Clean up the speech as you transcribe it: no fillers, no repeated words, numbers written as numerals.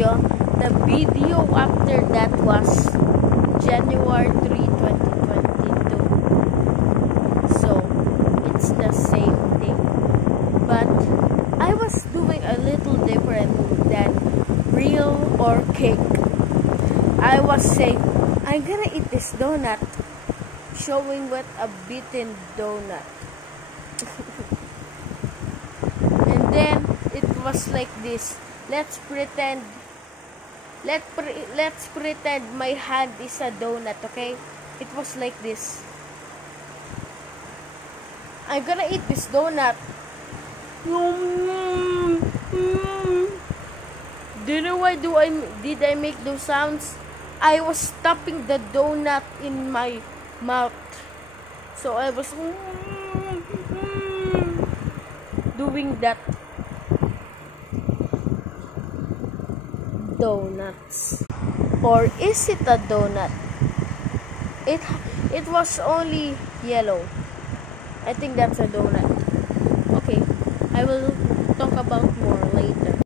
video. The video after that was January 3, 2022. So, it's the same thing. But I was doing a little different than real or cake. I was saying, I'm gonna eat this donut, showing what a beaten donut. And then it was like this. Let's pretend my hand is a donut, okay? It was like this. I'm gonna eat this donut. Do you know why did I make those sounds? I was stuffing the donut in my mouth. So I was doing that. Donuts. Or is it a donut? It was only yellow. I think that's a donut. Okay, I will talk about more later.